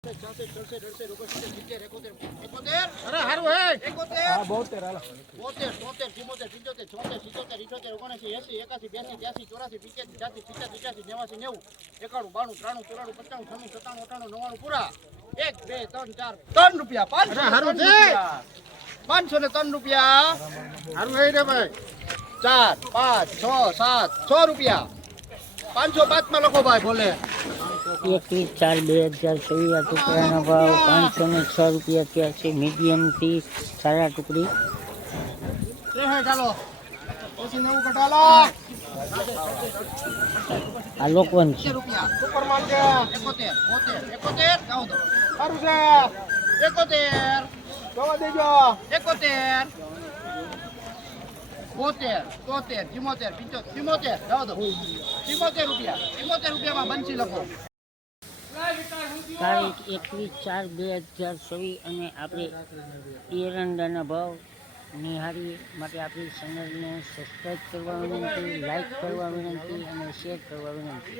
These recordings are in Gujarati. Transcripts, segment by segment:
₹503 5 6 7 6 રૂપિયા 505 માં લખો ભાઈ બોલે 21/4/2024 ટુકડાનો ભાવ 506 રૂપિયા થયા છે. મીડિયમ થી સારા ટુકડી ચાલો પછી 90 ઘટાડો આ લોકવન છે. સુપર માર્કેટ 71 71 જાવ દો સારું છે 71 જોવા દેજો 71 72 73 74 જાવ દો 74 રૂપિયામાં બંસી લખો. તારીખ 21/4/2024 અને આપણે એરંડાના ભાવ નિહાળી માટે આપણી ચેનલને સબસ્ક્રાઈબ કરવા વિનંતી, લાઈક કરવા વિનંતી અને શેર કરવા વિનંતી.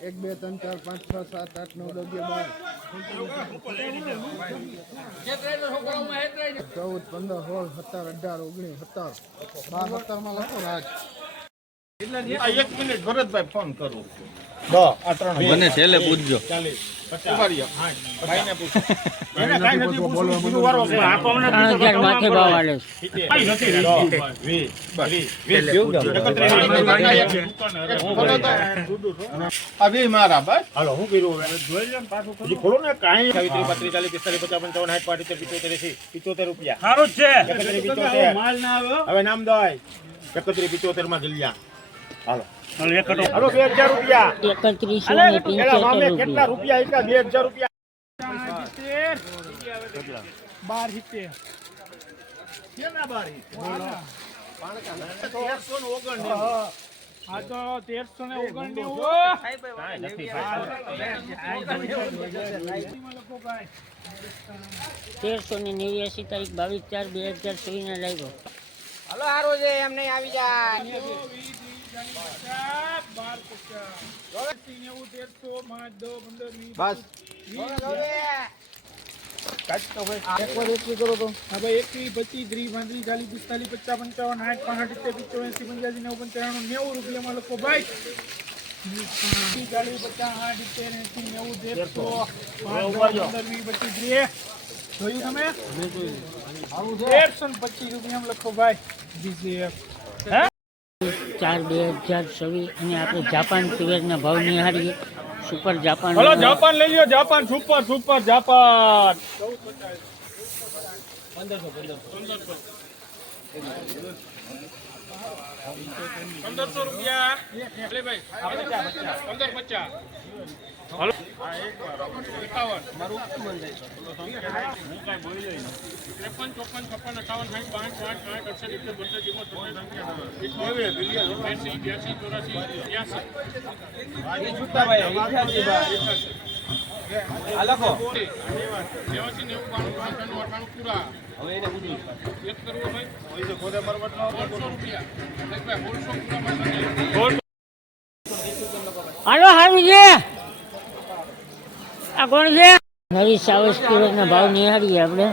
1 2 3 4 5 6 7 8 9 10 11 માં લખો રાજ. 1 મિનિટ ભરતભાઈ ફોન કરું. મને છેલ્લે પૂછજો. માથે ભાવ આલે છે મારા બસ હાલો હું કર્યું હવે ખોલો ને કાંઈ 32 45 45 55 60 રૂપિયા સારું છે. હવે નામ દો 31 75 માં જલ્યા હાલો 2000 રૂપિયા 3175 કેટલા રૂપિયા એટલા 2000 રૂપિયા 1389 તારીખ 22/4/2024 ના લાગ્યો. હાલો હારો છે એમ નહીં આવી જાય બસ એકવાર એટલી કરો તો 21 25 30 35 40 45 55 55 60 85 85 રૂપિયામાં લખો ભાઈ. 40 50 60 90 150 રૂપિયામાં લખો ભાઈ. 4/2024 અને આપણે જાપાન તુવેરના ભાવ નિહાળીએ. સુપર જાપાન જાપાન લઈ લ્યો. જાપાન સુપર જાપાન 1500 રૂપિયા લે ભાઈ 1550 હાલો 51 મારું મન જાય હું કાઈ બોલી જાય 53 54 56 58 હાલો હારું છે. આ કોણ છે? નવી સાવસ તુવેરના ભાવ નિહાળીએ આપણે.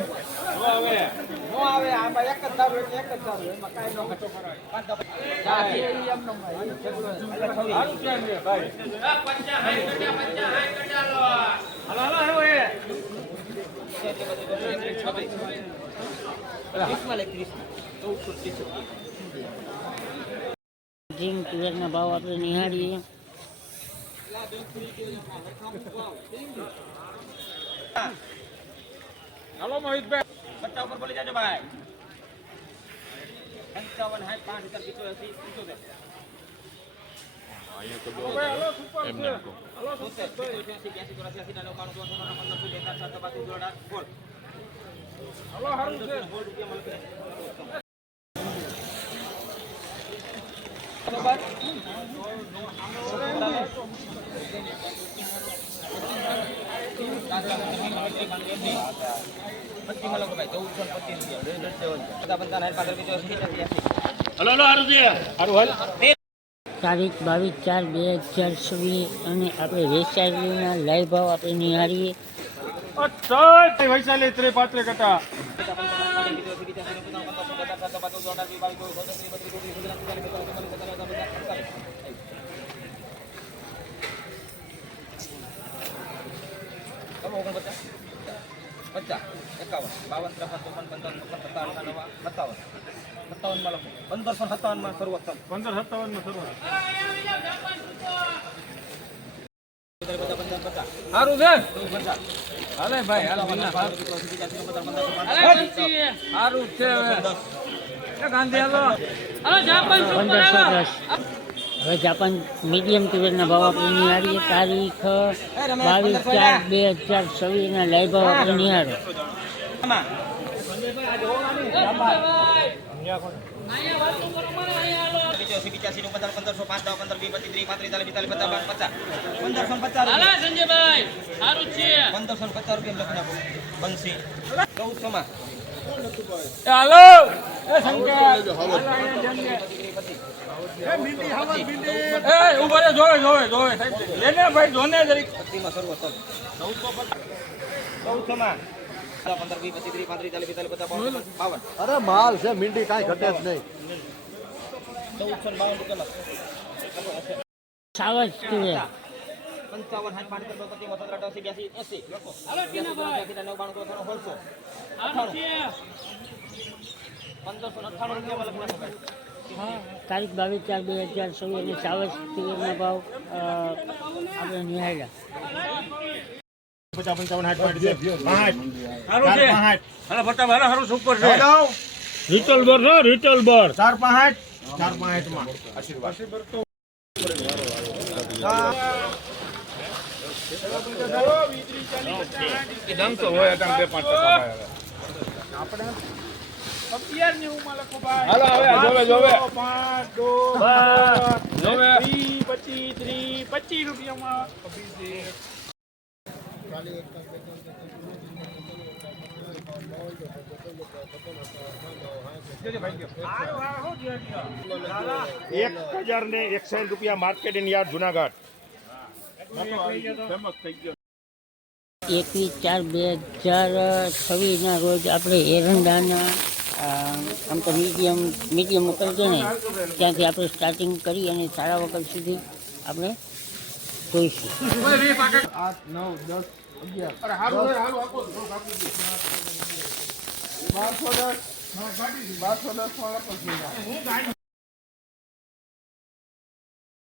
જીમ તુવેરના ભાવ આપણે નિહાળીએ. હાલો મોહિતભાઈ બચ્ચા ઉપર બોલી જાજો ભાઈ 55 60 5 75 75 તારીખ 22/4/2026 અને આપણે વેચાયેલીના લાઈવ ભાવ આપણે નિહાળીએ. વૈશાલી 3 કટા સારું છે હાલે ભાઈ સારું છે ગાંધી હાલો 1510. હવે જાપાન મીડિયમ તુવેરના ભાવ આપણે નિહાળીએ. તારીખ 22/4/2026 ના લાઈવ ભાવ આપણે નિહાળો. હાલો ઉભો રે જોવે લેને ભાઈ જોને જરીક અરે માલ છે મીંડી કાંઈ ઘટે જ નહીં. સાવજ તુવેર 1598 તારીખ 22/4/2026 અને સાવજ તુવેરના ભાવ આપણે નિહાળ્યા. 55 60 સારું છે હાલો ફટાફટ સારું સુપર છે રિટલ બર છે રિટલ બર 4 માં આશીર્વાદ આપણે 1190 લખો ભાઈ. હાલો હવે જોવે 5 25 રૂપિયામાં ₹1061 માર્કેટિંગ યાર્ડ જુનાગઢ. 21/4/2026 ના રોજ આપણે એરંડાના આમ તો મીડિયમ ઉપર છે ને ત્યાંથી આપણે સ્ટાર્ટિંગ કરી અને સારા વખત સુધી આપણે જોઈશું. 8 9 10 11 અરે હારું આપો 1210 માં લખો.